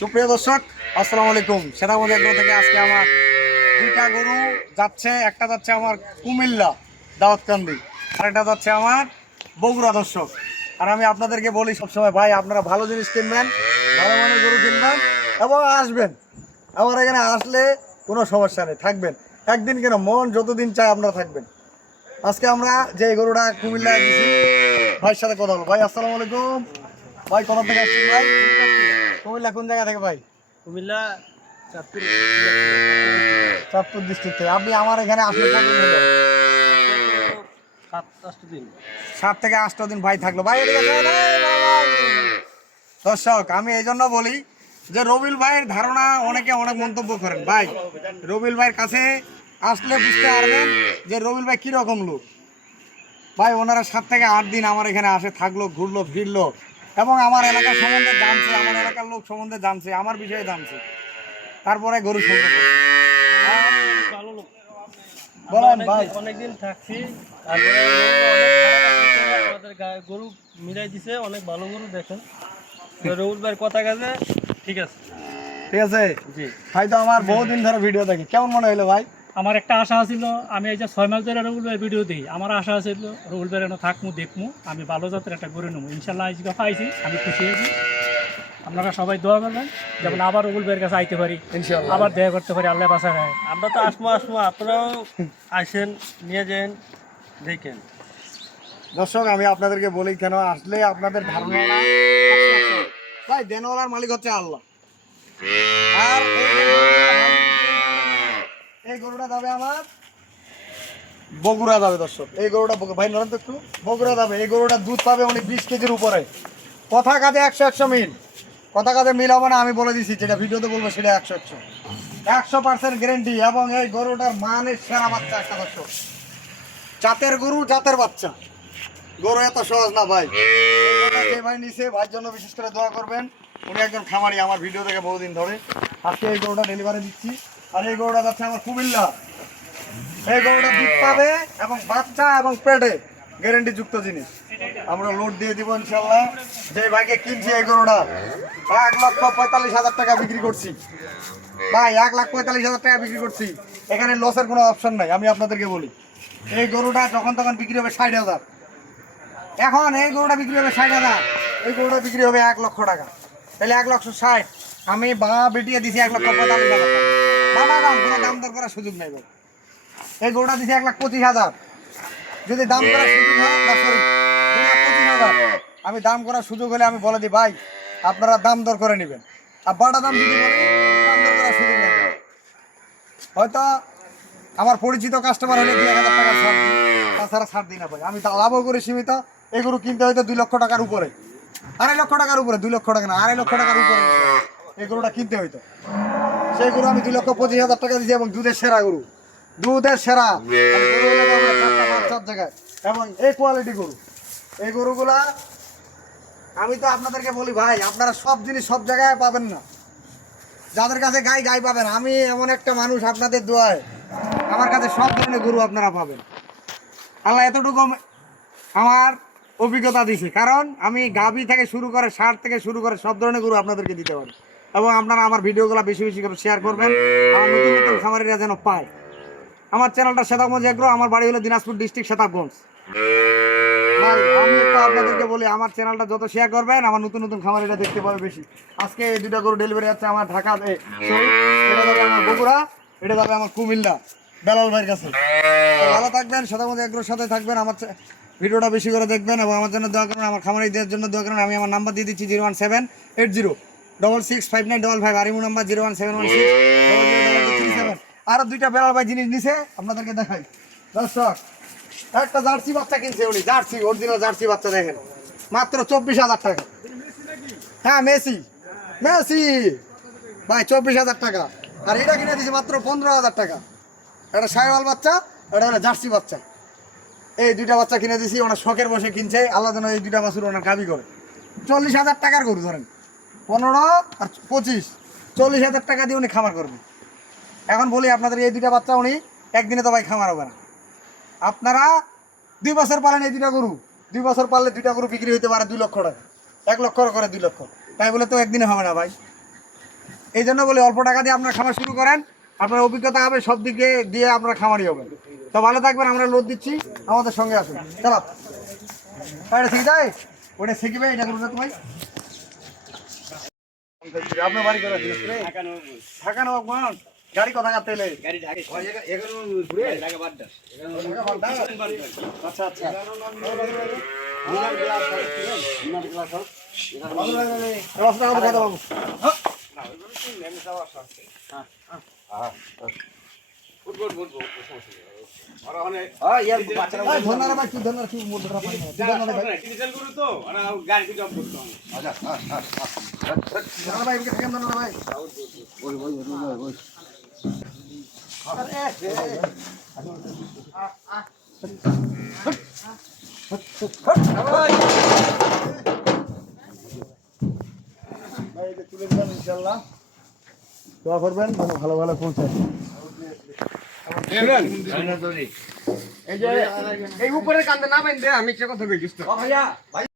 সুপ্রিয় দর্শক, আসসালামু আলাইকুম। সেনাপতি এগ্রো থেকে আজকে আমার দুইটা গরু যাচ্ছে। একটা যাচ্ছে আমার কুমিল্লা দাউদকান্দি, আর একটা যাচ্ছে আমার বগুড়া। দর্শক, আর আমি আপনাদেরকে বলি সবসময়, ভাই আপনারা ভালো জিনিস কিনবেন, ভালো মানের গরু কিনবেন এবং আসবেন। আমার এখানে আসলে কোনো সমস্যা নেই, থাকবেন একদিন, কেন মন যতদিন চায় আপনারা থাকবেন। আজকে আমরা যে গরুটা কুমিল্লায় দিচ্ছি, ভাইয়ের সাথে কথা বলবো। ভাই আসসালামু আলাইকুম। ভাই কোথা থেকে আসছেন ভাই? কুমিল্লা কোন জায়গা থেকে ভাই? কুমিল্লা চাঁদপুর ডিস্ট্রিক্ট থেকে। আপনি আমার এখানে আসলে কতদিন হলো? 7-8 দিন। 7 থেকে 8 দিন ভাই থাকলো। ভাই এদিকে আসেন, এই ভাই। দর্শক, আমি এই জন্য বলি যে রবিউল ভাইয়ের ধারণা অনেকে অনেক মন্তব্য করেন। ভাই রবিউল ভাইয়ের কাছে আসলে বুঝতে পারবেন যে রবিউল ভাই কীরকম লোক। ভাই ওনারা 7 থেকে 8 দিন আমার এখানে আসে, থাকলো, ঘুরলো, ফিরলো এবং আমার এলাকার সম্বন্ধে জানছে, আমার এলাকার লোক সম্বন্ধে জানছে, আমার বিষয়ে জানছে, তারপরে গরু সম্পর্কে ভালো লোক। বলেন ভাই। অনেকদিন থাকছি, তারপরে আমাদের গরু মিলাই দিছে, অনেক ভালো গরু দেখেন। রবিউল ভাইয়ের কথা কাজে ঠিক আছে, ঠিক আছে জি। ভাই তো আমার বহুদিন ধরে ভিডিও দেখি, কেমন মনে হলো ভাই? আমার একটা আশা ছিল, আমি এই যে 6 মাস ধরে রবিউল ভাইয়ের ভিডিও দিই, আমার আশা ছিল রবিউল ভাইয়ের থাকমু, দেখমু, আমি ভালো জাতের একটা গরু নেবো। ইনশাল্লাহ আজকে পাইছি, আমি খুশি হয়েছি। আপনারা সবাই দোয়া করবেন যেমন আবার রবিউল ভাইয়ের কাছে আইতে পারি, ইনশাআল্লাহ আবার দেখা করতে পারি, আল্লাহ বাসা খায়। আমরা তো আসমো, আপনারাও আসেন, নিয়ে যান, দেখেন। দর্শক, আমি আপনাদেরকে বলি কেন আসলে আপনাদের ধারণা না, ভাই দেনওয়ালার মালিক হচ্ছে আল্লাহ। আর এই গরুটা যাবে আমার বগুড়া যাবে। দর্শক, এই গরুটা ভাই নরেন তো একটু বগুড়া যাবে। এই গরুটা দুধ পাবে উনি 20 কেজির উপরে। কথা কাজে 100 মিল, কথা কাজে মিল হবে না, আমি বলে দিচ্ছি, যেটা ভিডিওতে বলবো সেটা 100% গ্যারেন্টি। এবং এই গরুটার মানের সেরা বাচ্চা একটা। দর্শক, জাতের গরু, জাতের বাচ্চা গরু এত সহজ না ভাই। যে ভাই নিছে, ভাইয়ের জন্য বিশেষ করে দোয়া করবেন। উনি একজন খামারি, আমার ভিডিও দেখে বহুদিন ধরে। আজকে এই গরুটা ডেলিভারি দিচ্ছি, আর এই গরুটা যাচ্ছে আমার কুমিল্লা। এই গরুটা দুধ পাবে এবং বাচ্চা এবং পেটে গ্যারেন্টি যুক্ত জিনিস আমরা লোড দিয়ে দিব ইনশাল্লাহ। যে ভাইকে কিনছি এই গরুটা 1,45,000 টাকা বিক্রি করছি ভাই, 1,45,000 টাকা বিক্রি করছি। এখানে লসের কোনো অপশন নাই। আমি আপনাদেরকে বলি, এই গরুটা যখন তখন বিক্রি হবে 60,000। এখন এই গরুটা বিক্রি হবে 60,000, এই গরুটা বিক্রি হবে 1 লক্ষ টাকা। তাহলে 1,60,000 আমি বেটিয়ে দিছি 1,45,000 টাকা। বাবা দাম, কোনো দাম দর করার সুযোগ নেই ভাই। এই গরুটা দিছি 1,25,000। যদি দাম করার সুযোগ হয়, না সরি, 2,25,000 আমি দাম করার সুযোগ হলে আমি বলে দিই ভাই আপনারা দাম দর করে নেবেন। আর বাটা দাম যদি বলি, দাম দর করার সুযোগ নেই। হয়তো আমার পরিচিত কাস্টমার হলে 2,000 টাকা ছাড় দিই, তাছাড়া ছাড় দিই না ভাই। আমি লাভও করে সীমিত। এই গরু কিনতে হয়তো 2 লক্ষ টাকার উপরে, 2.5 লক্ষ টাকার উপরে, 2 লক্ষ টাকা না, 2.5 লক্ষ টাকার উপরে এই গরুটা কিনতে হইতো। সেই গরু আমি 2,25,000 টাকা দিয়েছি এবং দুধের সেরা গরু, দুধের সেরা সব জায়গায়। এবং এই কোয়ালিটি গরু, এই গরুগুলা আমি তো আপনাদেরকে বলি ভাই, আপনারা সব জিনিস সব জায়গায় পাবেন না। যাদের কাছে গাই, গাই পাবেন। আমি এমন একটা মানুষ, আপনাদের দোয়ায় আমার কাছে সব ধরনের গরু আপনারা পাবেন। আল্লাহ এতটুকু আমার অভিজ্ঞতা দিছে, কারণ আমি গাভী থেকে শুরু করে ষাঁড় থেকে শুরু করে সব ধরনের গরু আপনাদেরকে দিতে পারি। এবং আপনারা আমার ভিডিওগুলো বেশি বেশি করে শেয়ার করবেন, আমার নতুন নতুন খামারিরা যেন পায়। আমার চ্যানেলটা সেতাবগঞ্জ এগ্রো, আমার বাড়ি হলো দিনাজপুর ডিস্ট্রিক্ট সেতাবগঞ্জ। ভাই আমি তো আপনাদেরকে বলি, আমার চ্যানেলটা যত শেয়ার করবেন, আমার নতুন নতুন খামারিরা দেখতে পাবে বেশি। আজকে এই 2টা গরু ডেলিভারি আছে আমার ঢাকা, এটা যাবে আমার বগুড়া, এটা যাবে আমার কুমিল্লা বেলাল ভাইয়ের কাছে। ভালো থাকবেন, সেতাবগঞ্জ এগ্রোর সাথে থাকবেন। আমার ভিডিওটা বেশি করে দেখবেন এবং আমার জন্য দোয়া করেন, আমার খামারিদের জন্য দোয়া করেন। আমি আমার নাম্বার দিয়ে দিচ্ছি 01780665955, আর ইমো নাম্বার 01716000037। আরো 2টা বেলাল ভাই জিনিস নিছে, আপনাদেরকে দেখাই। দর্শক, একটা জার্সি বাচ্চা কিনছে উনি, জার্সি, অরিজিনাল জার্সি বাচ্চা, দেখেন মাত্র 24,000 টাকা। হ্যাঁ, মেসি, মেসি ভাই 24,000 টাকা। আর এটা কিনে দিয়েছে মাত্র 15,000 টাকা। এটা সাইওয়াল বাচ্চা, এটা হলো জার্সি বাচ্চা। এই 2টা বাচ্চা কিনে দিয়েছি, ওনার শখের বসে কিনছে। আল্লাহ যেন এই 2টা বাছুর ওনার গাবি করে। 40,000 টাকার গরু, ধরেন 15 আর 25, 40,000 টাকা দিয়ে উনি খামার করবে। এখন বলি আপনাদের, এই 2টা বাচ্চা উনি একদিনে তো ভাই খামার হবে না। আপনারা 2 বছর পালেন এই 2টা গরু, 2 বছর পারলে 2টা গরু বিক্রি হতে পারে 2 লক্ষ টাকা, 1 লক্ষ করে 2 লক্ষ, তাই বলে তো একদিনে হবে না ভাই। এই জন্য বলে অল্প টাকা দিয়ে আপনার খামার শুরু করেন, আপনার অভিজ্ঞতা হবে, সব দিকে দিয়ে আপনার খামারই হবে। তো ভালো থাকবেন, আমরা লোড দিচ্ছি, আমাদের সঙ্গে আসুন। চলো এটা শিখে যায়, ওটা শিখবে, এটা করবে তোমায় আপনার বাড়ি করে দিয়েছে ঢাকা নবাবগঞ্জ। গাড়ি কথা কাটতে এলে আচ্ছা আচ্ছা ধন্যবাদ ভাই, কি ধন্যবাদ, কি মুদ্রা পাই না, ধন্যবাদ ভাই, ধন্যবাদ ভাই, থাকেন, ধন্যবাদ ভাই। ভাই এটা তুলে দিলাম, ইনশাআল্লাহ দোয়া করবেন যেন ভালো ভালো পৌঁছায়। এই যে এই উপরের কান্দে না বাইন্দে আমি একটা কথা কই, ভাইয়া ভাই।